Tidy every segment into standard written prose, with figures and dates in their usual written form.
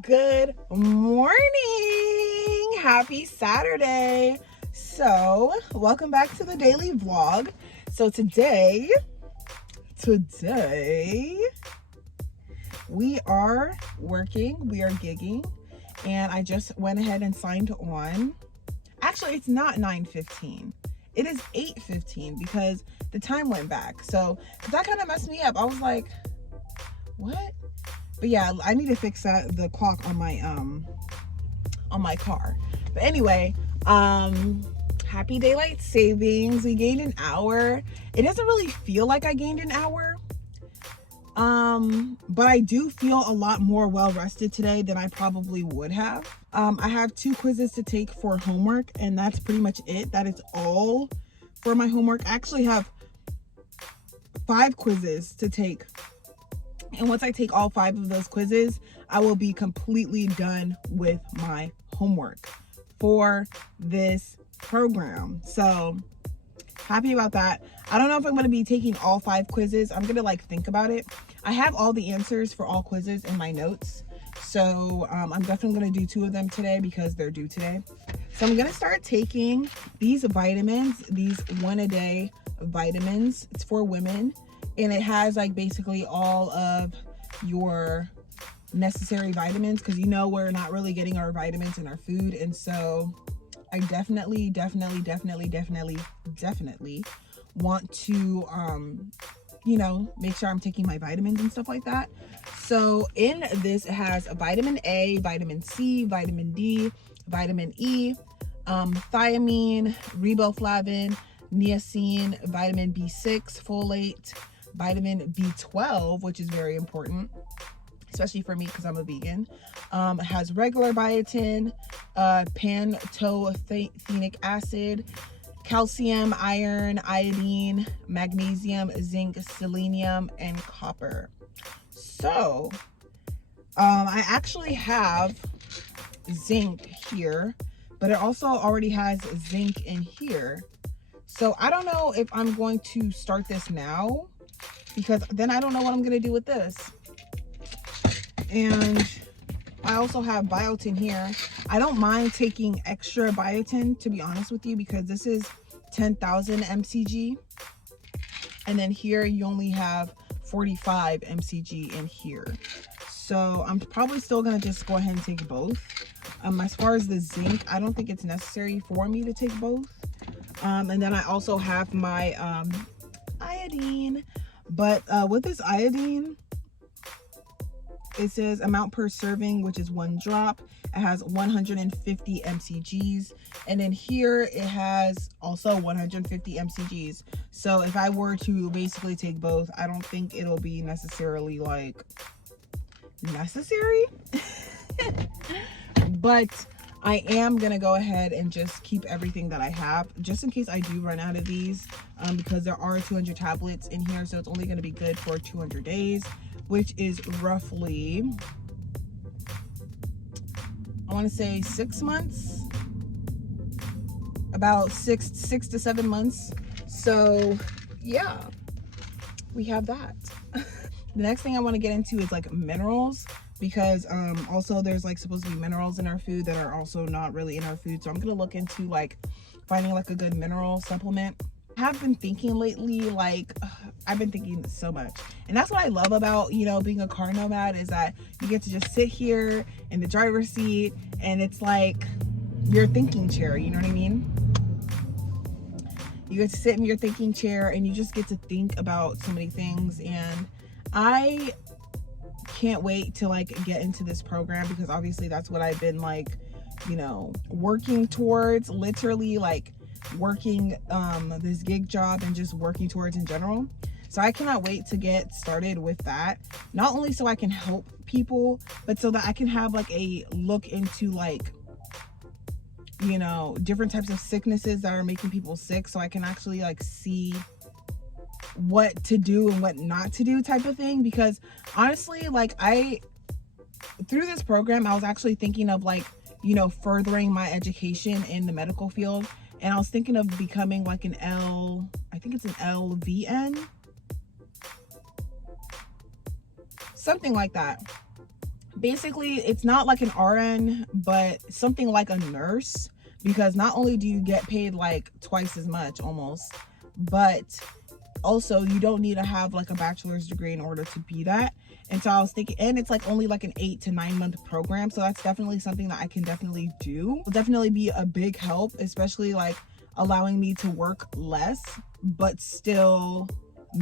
Good morning. Happy Saturday. So, welcome back to the daily vlog. So today we are working, we are gigging, and I just went ahead and signed on. Actually, it's not 9:15. It is 8:15 because the time went back. So, that kind of messed me up. I was like, what? But yeah, I need to fix the clock on my car. But anyway, happy daylight savings. We gained an hour. It doesn't really feel like I gained an hour. But I do feel a lot more well rested today than I probably would have. I have 2 quizzes to take for homework, and that's pretty much it. That is all for my homework. I actually have 5 quizzes to take. And once I take all 5 of those quizzes, I will be completely done with my homework for this program. So happy about that. I don't know if I'm going to be taking all 5 quizzes. I'm going to think about it. I have all the answers for all quizzes in my notes. So I'm definitely going to do 2 of them today because they're due today. So I'm going to start taking these vitamins, these 1 a day vitamins. It's for women. And it has basically all of your necessary vitamins, because we're not really getting our vitamins in our food. And so I definitely want to make sure I'm taking my vitamins and stuff like that. So in this, it has a vitamin A, vitamin C, vitamin D, vitamin E, thiamine, riboflavin, niacin, vitamin B6, folate, vitamin B12, which is very important, especially for me because I'm a vegan. It has regular biotin, pantothenic acid, calcium, iron, iodine, magnesium, zinc, selenium, and copper. So I actually have zinc here, but it also already has zinc in here. So I don't know if I'm going to start this now, because then I don't know what I'm going to do with this. And I also have biotin here. I don't mind taking extra biotin, to be honest with you, because this is 10,000 mcg. And then here you only have 45 mcg in here. So I'm probably still going to just go ahead and take both. As far as the zinc, I don't think it's necessary for me to take both. And then I also have my iodine. But with this iodine, it says amount per serving, which is 1 drop. It has 150 mcgs. And then here it has also 150 mcgs. So if I were to basically take both, I don't think it'll be necessarily necessary. But I am going to go ahead and just keep everything that I have, just in case I do run out of these, because there are 200 tablets in here. So it's only going to be good for 200 days, which is roughly, I want to say 6 months, about six to 7 months. So yeah, we have that. The next thing I want to get into is minerals, because also there's supposed to be minerals in our food that are also not really in our food. So I'm gonna look into finding a good mineral supplement. I have been thinking lately, I've been thinking so much, and that's what I love about being a car nomad, is that you get to just sit here in the driver's seat, and it's your thinking chair, you know what I mean? You get to sit in your thinking chair and you just get to think about so many things. And I can't wait to get into this program, because obviously that's what I've been working towards, literally working this gig job and just working towards in general. So I cannot wait to get started with that, not only so I can help people, but so that I can have a look into different types of sicknesses that are making people sick, so I can actually see what to do and what not to do, type of thing. Because honestly, through this program, I was actually thinking of furthering my education in the medical field, and I was thinking of becoming I think it's an LVN, something like that. basically it's not like an RN, but something like a nurse, because not only do you get paid like twice as much almost, but also you don't need to have like a bachelor's degree in order to be that. And so I was thinking, and it's like only like an 8 to 9 month program, so that's definitely something that I can definitely do. It'll definitely be a big help, especially like allowing me to work less but still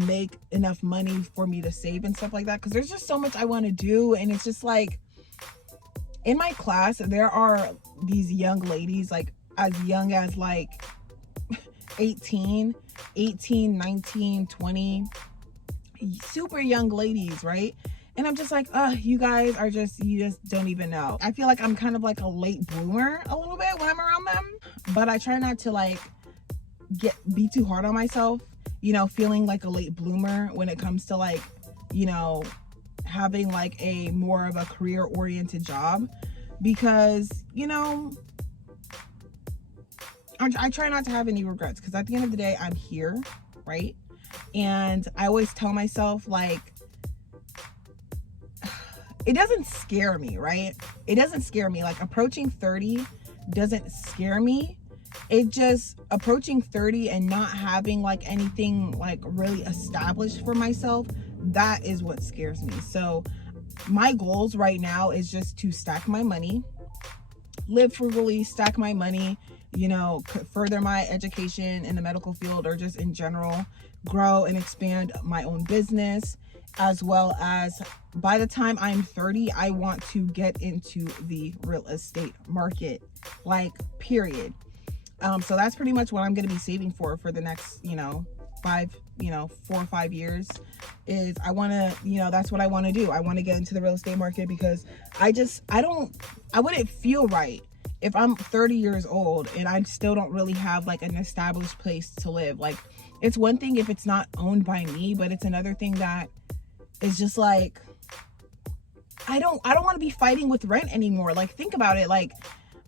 make enough money for me to save and stuff like that, because there's just so much I want to do. And it's just like, in my class there are these young ladies like as young as like 18, 19, 20, super young ladies, right? And I'm just like, you guys are just, you just don't even know. I feel like I'm kind of like a late bloomer a little bit when I'm around them, but I try not to like be too hard on myself, you know, feeling like a late bloomer when it comes to like, you know, having like a more of a career oriented job, because, you know, I try not to have any regrets, because at the end of the day, I'm here, right? And I always tell myself, like, it doesn't scare me, right? It doesn't scare me. Like, approaching 30 doesn't scare me. It just, approaching 30 and not having like anything like really established for myself, that is what scares me. So my goals right now is just to stack my money, live frugally, stack my money, you know, further my education in the medical field or just in general, grow and expand my own business, as well as by the time I'm 30, I want to get into the real estate market, like, period. So that's pretty much what I'm going to be saving for the next, you know, 4 or 5 years, is I want to, you know, that's what I want to do. I want to get into the real estate market, because I wouldn't feel right if I'm 30 years old and I still don't really have like an established place to live. Like, it's one thing if it's not owned by me, but it's another thing that is just like, I don't want to be fighting with rent anymore. Like, think about it. Like,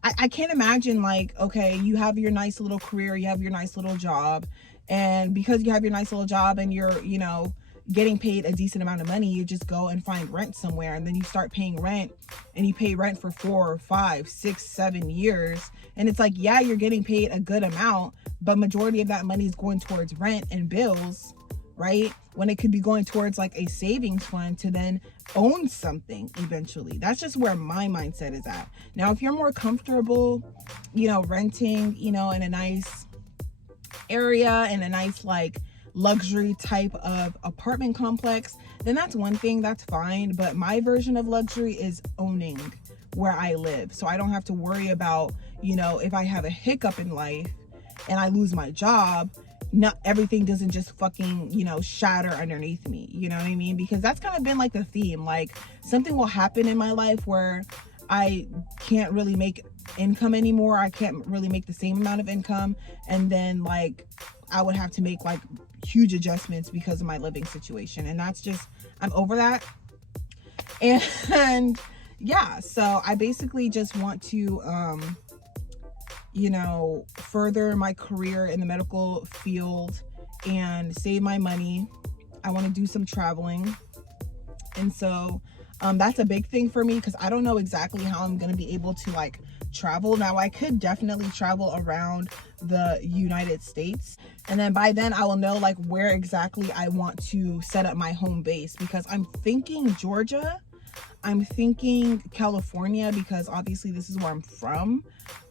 I can't imagine, like, okay, you have your nice little career, you have your nice little job, and because you have your nice little job and you're, you know, getting paid a decent amount of money, you just go and find rent somewhere, and then you start paying rent, and you pay rent for 4, 5, 6, 7 years, and it's like, yeah, you're getting paid a good amount, but majority of that money is going towards rent and bills, right? When it could be going towards like a savings fund to then own something eventually. That's just where my mindset is at. Now, if you're more comfortable, you know, renting, you know, in a nice area, in a nice like luxury type of apartment complex, then that's one thing, that's fine. But my version of luxury is owning where I live, so I don't have to worry about, you know, if I have a hiccup in life and I lose my job, not everything doesn't just fucking, you know, shatter underneath me, you know what I mean? Because that's kind of been like the theme. Like, something will happen in my life where I can't really make income anymore, I can't really make the same amount of income, and then like I would have to make like huge adjustments because of my living situation, and that's just, I'm over that. And yeah, so I basically just want to you know, further my career in the medical field and save my money. I want to do some traveling, and so that's a big thing for me, because I don't know exactly how I'm going to be able to like travel. Now, I could definitely travel around the United States, and then by then I will know like where exactly I want to set up my home base, because I'm thinking Georgia, I'm thinking California, because obviously this is where I'm from,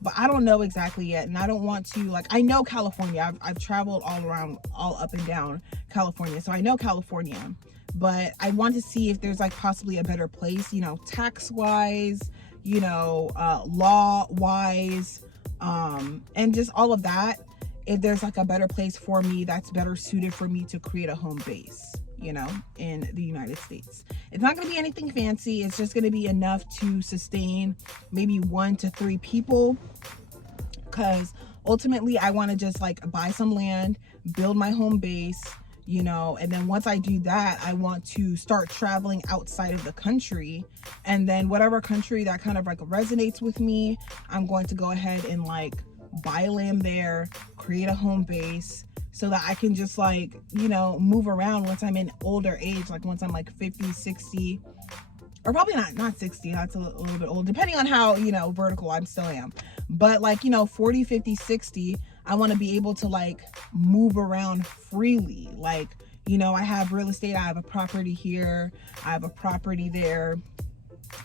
but I don't know exactly yet. And I don't want to, like, I know California, I've traveled all around, all up and down California, so I know California, but I want to see if there's like possibly a better place, you know, tax wise, you know, law wise, and just all of that. If there's like a better place for me that's better suited for me to create a home base, you know, in the United States. It's not going to be anything fancy. It's just going to be enough to sustain maybe 1 to 3 people, because ultimately I want to just like buy some land, build my home base, you know, and then once I do that, I want to start traveling outside of the country, and then whatever country that kind of like resonates with me, I'm going to go ahead and like buy land there, create a home base, so that I can just like, you know, move around once I'm in older age, like once I'm like 50, 60, or probably not 60, that's a little bit old, depending on how, you know, vertical I still am. But like, you know, 40, 50, 60, I want to be able to like move around freely. Like, you know, I have real estate, I have a property here, I have a property there.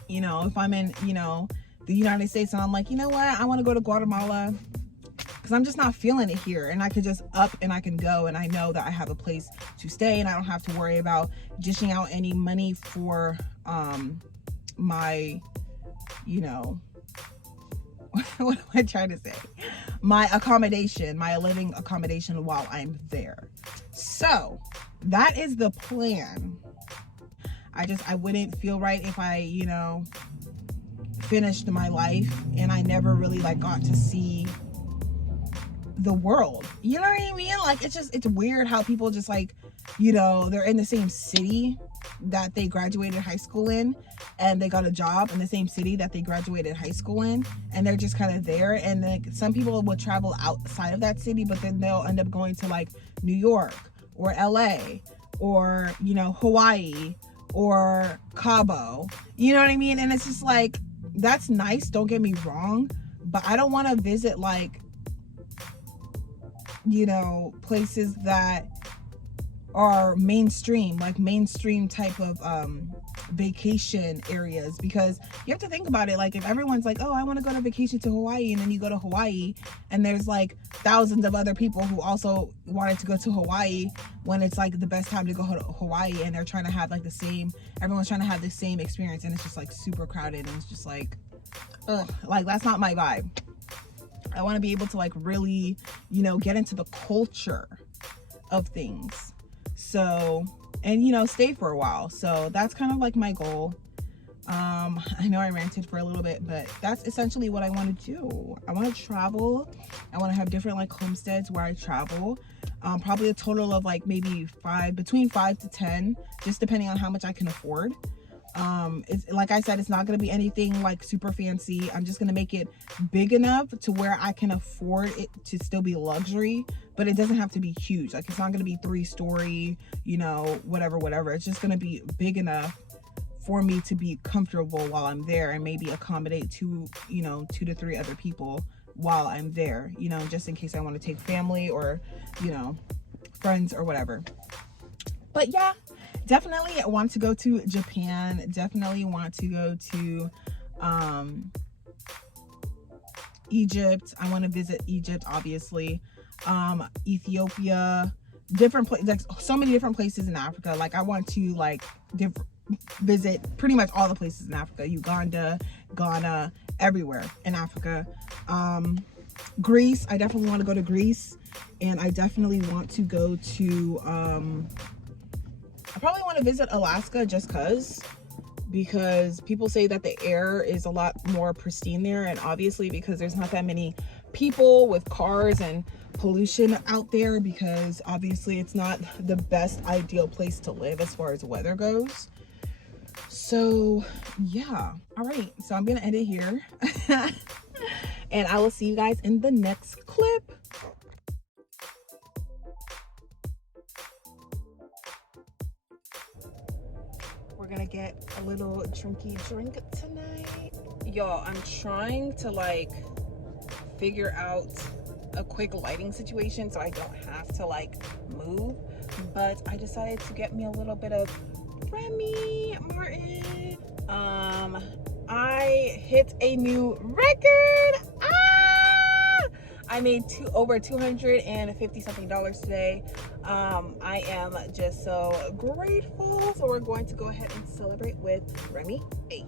You know, if I'm in, you know, the United States and I'm like, you know what, I want to go to Guatemala because I'm just not feeling it here, and I could just up and I can go, and I know that I have a place to stay, and I don't have to worry about dishing out any money for my, you know, what am I trying to say, my accommodation, my living accommodation while I'm there. So that is the plan. I wouldn't feel right if I, you know, finished my life and I never really like got to see the world. You know what I mean? Like, it's weird how people just like, you know, they're in the same city that they graduated high school in, and they got a job in the same city that they graduated high school in, and they're just kind of there. And like some people will travel outside of that city, but then they'll end up going to like New York or LA or, you know, Hawaii or Cabo. You know what I mean? And it's just like, that's nice, don't get me wrong, but I don't want to visit like, you know, places that are mainstream, like mainstream type of vacation areas, because you have to think about it. Like, if everyone's like, oh, I want to go to vacation to Hawaii, and then you go to Hawaii and there's like thousands of other people who also wanted to go to Hawaii when it's like the best time to go to Hawaii, and they're trying to have like the same, everyone's trying to have the same experience, and it's just like super crowded, and it's just like, ugh, like that's not my vibe. I want to be able to like really, you know, get into the culture of things. So, and you know, stay for a while. So that's kind of like my goal. I know I ranted for a little bit, but that's essentially what I want to do. I want to travel. I want to have different like homesteads where I travel. Probably a total of like maybe between 5 to 10, just depending on how much I can afford. It's like I said, it's not going to be anything like super fancy. I'm just going to make it big enough to where I can afford it to still be luxury, but it doesn't have to be huge. Like, it's not going to be 3-story, you know, whatever. It's just going to be big enough for me to be comfortable while I'm there, and maybe accommodate 2 to 3 other people while I'm there, you know, just in case I want to take family or, you know, friends or whatever. But yeah, definitely want to go to Japan. Definitely want to go to Egypt. I want to visit Egypt, obviously. Ethiopia, different places, like so many different places in Africa. Like, I want to like visit pretty much all the places in Africa. Uganda, Ghana, everywhere in Africa. Greece, I definitely want to go to Greece. And I definitely want to go to I probably want to visit Alaska just because people say that the air is a lot more pristine there, and obviously because there's not that many people with cars and pollution out there, because obviously it's not the best ideal place to live as far as weather goes. So yeah, all right, so I'm gonna end it here and I will see you guys in the next clip. We're gonna get a little drinky drink tonight. Y'all, I'm trying to like figure out a quick lighting situation so I don't have to like move, but I decided to get me a little bit of Remy Martin. I hit a new record. I made over $250 something today. I am just so grateful. So we're going to go ahead and celebrate with Remy. Hey,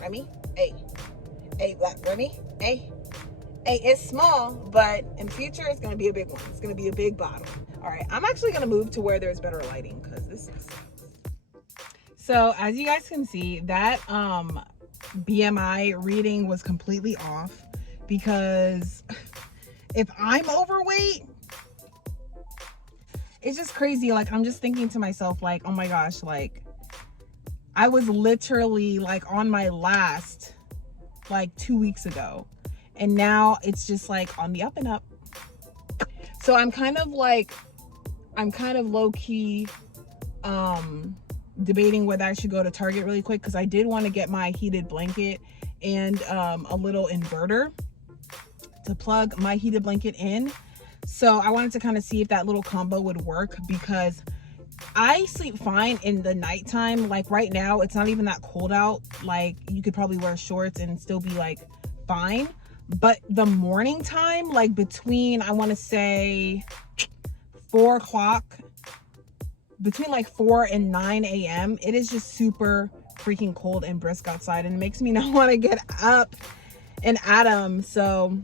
Remy. Hey, Black Remy. Hey, it's small, but in the future it's gonna be a big one. It's gonna be a big bottle. All right, I'm actually gonna move to where there's better lighting because this is. So as you guys can see, that BMI reading was completely off, because if I'm overweight, it's just crazy. Like, I'm just thinking to myself, like, oh my gosh, like I was literally like on my last like 2 weeks ago, and now it's just like on the up and up. So I'm kind of low-key debating whether I should go to Target really quick because I did want to get my heated blanket and a little inverter to plug my heated blanket in. So I wanted to kind of see if that little combo would work, because I sleep fine in the nighttime. Like right now, it's not even that cold out. Like you could probably wear shorts and still be like fine. But the morning time, like between, I want to say 4 o'clock, between like 4 and 9 a.m., it is just super freaking cold and brisk outside, and it makes me not want to get up and at 'em. So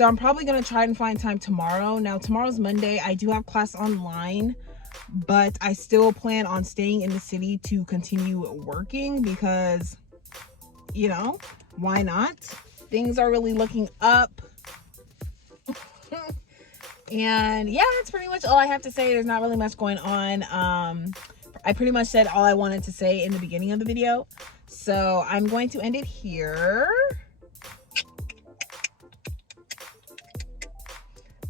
I'm probably going to try and find time tomorrow. Now, tomorrow's Monday. I do have class online, but I still plan on staying in the city to continue working because, you know, why not? Things are really looking up. And yeah, that's pretty much all I have to say. There's not really much going on. I pretty much said all I wanted to say in the beginning of the video. So I'm going to end it here.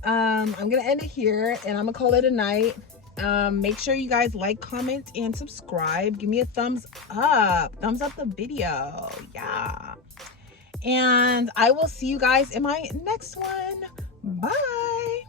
I'm going to end it here and I'm going to call it a night. Make sure you guys like, comment, and subscribe. Give me a thumbs up. Thumbs up the video. Yeah. And I will see you guys in my next one. Bye.